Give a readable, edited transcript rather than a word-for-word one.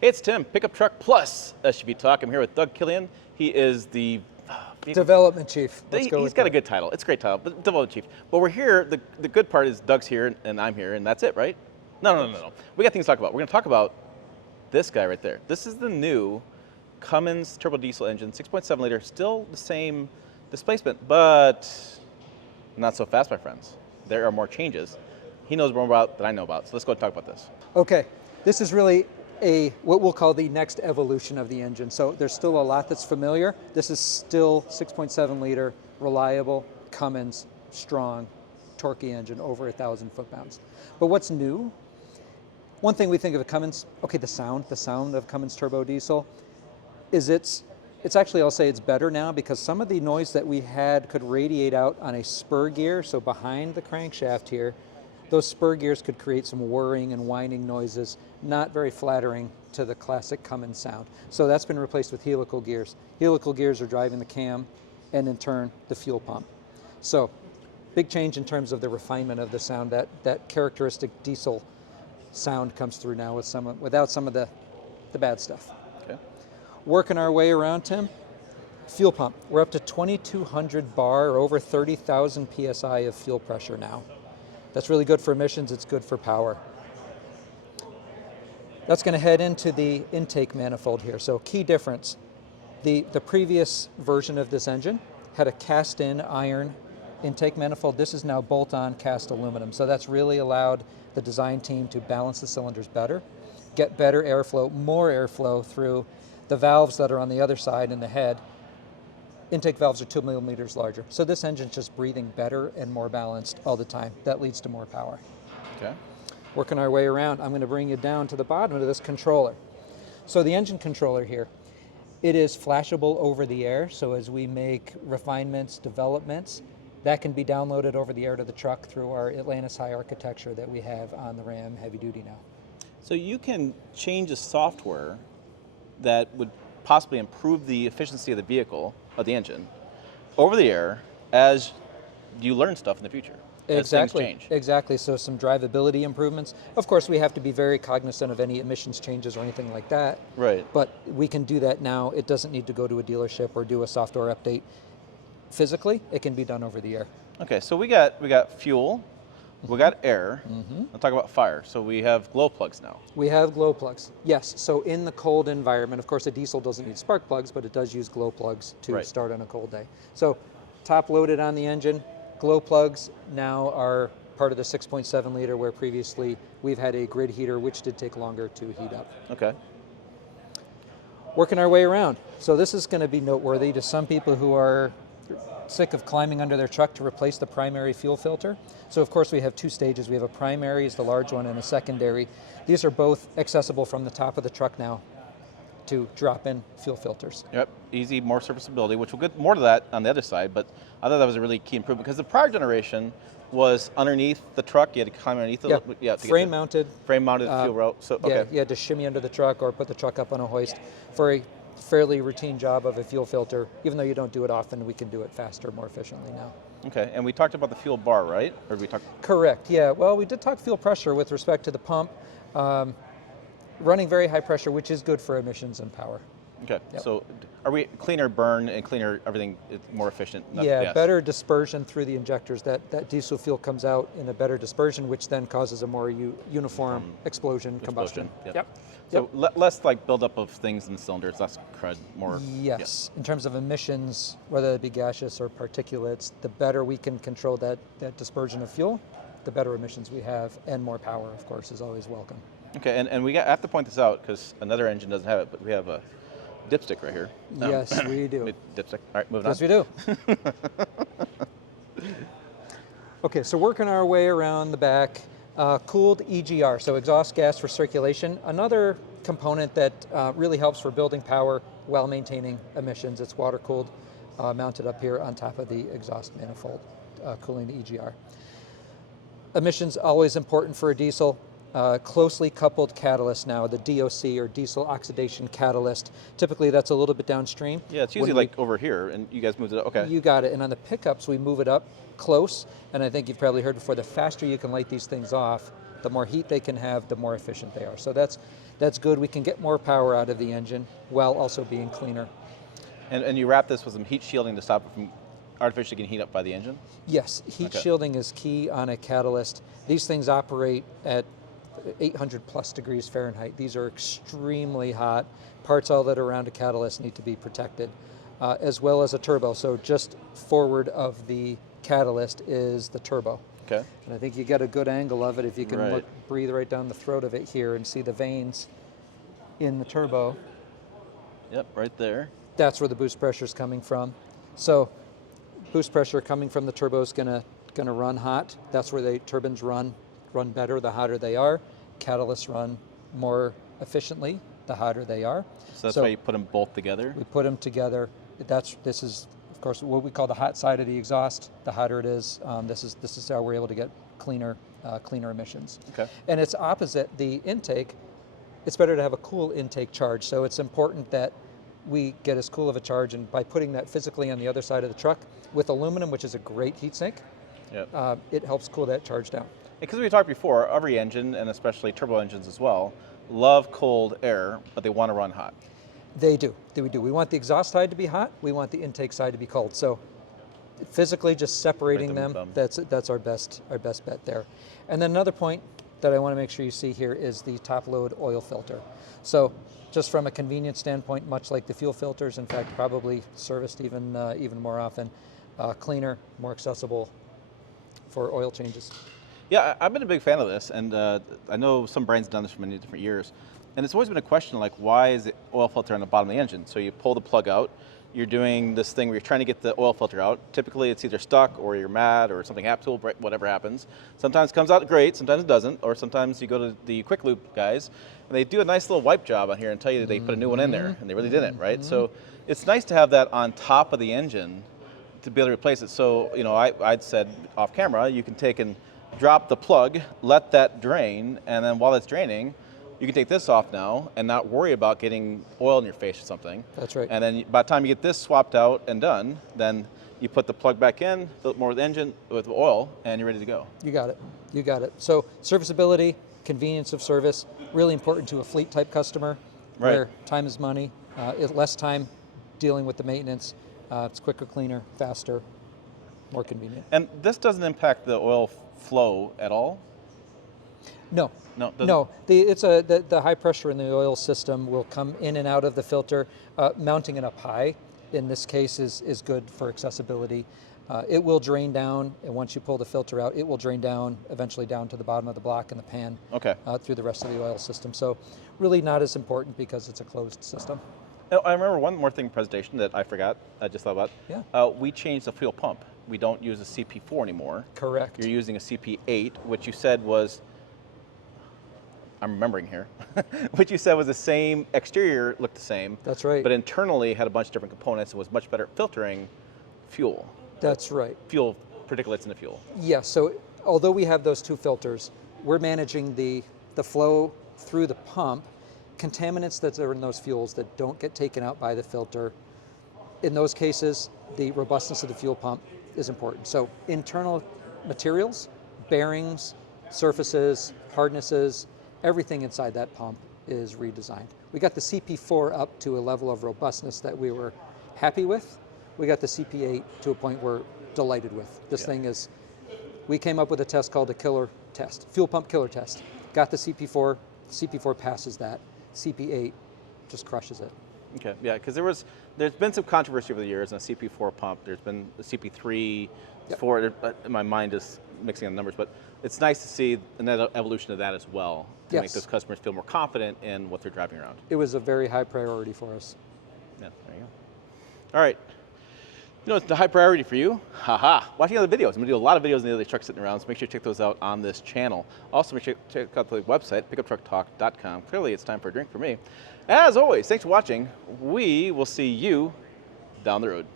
Hey, it's Tim, Pickup Truck Plus SUV Talk. I'm here with Doug Killian. He is the Development Chief. He's got a good title. It's a great title, but Development Chief. But we're here. The good part is Doug's here and I'm here, and that's it, right? No. We got things to talk about. We're going to talk about this guy right there. This is the new Cummins turbo diesel engine, 6.7-liter, still the same displacement, but not so fast, my friends. There are more changes. He knows more about than I know about, so let's go and talk about this. Okay, this is really what we'll call the next evolution of the engine. So there's still a lot that's familiar. This is still 6.7-liter, reliable, Cummins, strong, torquey engine, over 1,000 foot-pounds. But what's new? One thing we think of Cummins, okay, the sound of Cummins turbo diesel, is it's actually, I'll say it's better now, because some of the noise that we had could radiate out on a spur gear, so behind the crankshaft here. Those spur gears could create some whirring and whining noises, not very flattering to the classic Cummins sound. So that's been replaced with helical gears. Helical gears are driving the cam and in turn the fuel pump. So big change in terms of the refinement of the sound. That characteristic diesel sound comes through now without some of the bad stuff. Okay. Working our way around, Tim, fuel pump. We're up to 2,200 bar, or over 30,000 PSI of fuel pressure now. That's really good for emissions, it's good for power. That's going to head into the intake manifold here. So key difference, the previous version of this engine had a cast-in iron intake manifold. This is now bolt-on cast aluminum. So that's really allowed the design team to balance the cylinders better, get better airflow, more airflow through the valves that are on the other side in the head. Intake valves are 2 millimeters larger. So this engine's just breathing better and more balanced all the time. That leads to more power. Okay. Working our way around, I'm going to bring you down to the bottom of this controller. So the engine controller here, it is flashable over the air. So as we make refinements, developments, that can be downloaded over the air to the truck through our Atlantis High architecture that we have on the Ram Heavy Duty now. So you can change the software that would possibly improve the efficiency of the vehicle, of the engine, over the air as you learn stuff in the future. Exactly. As things change. Exactly. So some drivability improvements. Of course, we have to be very cognizant of any emissions changes or anything like that. Right. But we can do that now. It doesn't need to go to a dealership or do a software update. Physically, it can be done over the air. Okay, so we got fuel, we got air. Let's talk about fire. So we have glow plugs now. We have glow plugs. Yes. So in the cold environment, of course, a diesel doesn't need spark plugs, but it does use glow plugs to start on a cold day. So top loaded on the engine. Glow plugs now are part of the 6.7-liter, where previously we've had a grid heater, which did take longer to heat up. Okay. Working our way around. So this is going to be noteworthy to some people who are sick of climbing under their truck to replace the primary fuel filter. So of course we have two stages. We have a primary, is the large one, and a secondary. These are both accessible from the top of the truck now to drop in fuel filters. Yep, easy, more serviceability, which we'll get more to that on the other side, but I thought that was a really key improvement, because the prior generation was underneath the truck. You had to climb underneath it. Yeah, frame mounted. Frame mounted fuel route. So, okay. Yeah, you had to shimmy under the truck or put the truck up on a hoist. For a fairly routine job of a fuel filter, even though you don't do it often, we can do it faster, more efficiently now. Okay, and we talked about the fuel bar, right? Or did we talk? Correct, yeah. Well, we did talk fuel pressure with respect to the pump. Running very high pressure, which is good for emissions and power. Okay, Yep. So are we cleaner burn and cleaner everything, more efficient? Yeah, better dispersion through the injectors. That diesel fuel comes out in a better dispersion, which then causes a more uniform explosion, combustion. Yep. So less like buildup of things in the cylinders, less crud, more. Yes, in terms of emissions, whether it be gaseous or particulates, the better we can control that dispersion of fuel, the better emissions we have, and more power, of course, is always welcome. Okay, and I have to point this out because another engine doesn't have it, but we have a dipstick right here. Yes, we do. Dipstick. All right, moving on. Yes, we do. Okay, so working our way around the back, cooled EGR, so exhaust gas for circulation. Another component that really helps for building power while maintaining emissions. It's water cooled, mounted up here on top of the exhaust manifold, cooling the EGR. Emissions always important for a diesel. Closely coupled catalyst now, the DOC, or diesel oxidation catalyst. Typically that's a little bit downstream. Yeah, it's usually like over here, and you guys moved it up. Okay. You got it. And on the pickups, we move it up close, and I think you've probably heard before, the faster you can light these things off, the more heat they can have, the more efficient they are. So that's That's good. We can get more power out of the engine while also being cleaner. And you wrap this with some heat shielding to stop it from artificially getting heat up by the engine? Yes, heat shielding is key on a catalyst. These things operate at 800 plus degrees Fahrenheit. These are extremely hot. Parts all that are around a catalyst need to be protected, as well as a turbo. So just forward of the catalyst is the turbo. Okay. And I think you get a good angle of it if you can look, breathe right down the throat of it here and see the veins in the turbo. Yep, right there. That's where the boost pressure is coming from. So boost pressure coming from the turbo is gonna run hot. That's where the turbines run better the hotter they are. Catalysts run more efficiently the hotter they are. So that's why you put them both together? We put them together. This is, of course, what we call the hot side of the exhaust. The hotter it is, this is how we're able to get cleaner emissions. Okay. And it's opposite the intake. It's better to have a cool intake charge. So it's important that we get as cool of a charge, and by putting that physically on the other side of the truck with aluminum, which is a great heat sink, it helps cool that charge down. Because we talked before, every engine, and especially turbo engines as well, love cold air, but they want to run hot. They do. We want the exhaust side to be hot. We want the intake side to be cold. So physically just separating them, that's our best bet there. And then another point that I want to make sure you see here is the top load oil filter. So just from a convenience standpoint, much like the fuel filters, in fact, probably serviced even more often, cleaner, more accessible for oil changes. Yeah, I've been a big fan of this, and I know some brands have done this for many different years. And it's always been a question like, why is the oil filter on the bottom of the engine? So you pull the plug out, you're doing this thing where you're trying to get the oil filter out. Typically it's either stuck or you're mad or something happens, whatever happens. Sometimes it comes out great, sometimes it doesn't, or sometimes you go to the quick lube guys and they do a nice little wipe job on here and tell you that they put a new one in there, and they really didn't, right? So it's nice to have that on top of the engine to be able to replace it. So, you know, I'd said off camera, you can take and drop the plug, let that drain, and then while it's draining, you can take this off now and not worry about getting oil in your face or something. That's right. And then by the time you get this swapped out and done, then you put the plug back in, fill it more with engine with oil, and you're ready to go. You got it. You got it. So serviceability, convenience of service, really important to a fleet type customer, where time is money, less time dealing with the maintenance. It's quicker, cleaner, faster, more convenient. And this doesn't impact the oil flow at all? No. No. The high pressure in the oil system will come in and out of the filter. Mounting it up high, in this case, is good for accessibility. It will drain down, and once you pull the filter out, it will drain down, eventually down to the bottom of the block in the pan through the rest of the oil system. So really not as important because it's a closed system. I remember one more thing in the presentation that I forgot, I just thought about. Yeah. We changed the fuel pump. We don't use a CP4 anymore. Correct. You're using a CP8, which you said was, I'm remembering here, which you said was the same, exterior looked the same. That's right. But internally had a bunch of different components and was much better at filtering fuel. That's right. Fuel, particulates in the fuel. Yes, so although we have those two filters, we're managing the flow through the pump. Contaminants that are in those fuels that don't get taken out by the filter, in those cases, the robustness of the fuel pump is important. So internal materials, bearings, surfaces, hardnesses, everything inside that pump is redesigned. We got the CP4 up to a level of robustness that we were happy with. We got the CP8 to a point we're delighted with. This thing is, we came up with a test called a killer test, fuel pump killer test. Got the CP4 passes that. CP8 just crushes it. Okay, yeah, because there's been some controversy over the years on a CP4 pump. There's been the CP3, 4, my mind is mixing on numbers, but it's nice to see another evolution of that as well to make those customers feel more confident in what they're driving around. It was a very high priority for us. Yeah, there you go. All right. You know, it's a high priority for you. Watching other videos. I'm going to do a lot of videos on the other trucks sitting around, so make sure you check those out on this channel. Also, make sure you check out the website, pickuptrucktalk.com. Clearly, it's time for a drink for me. As always, thanks for watching. We will see you down the road.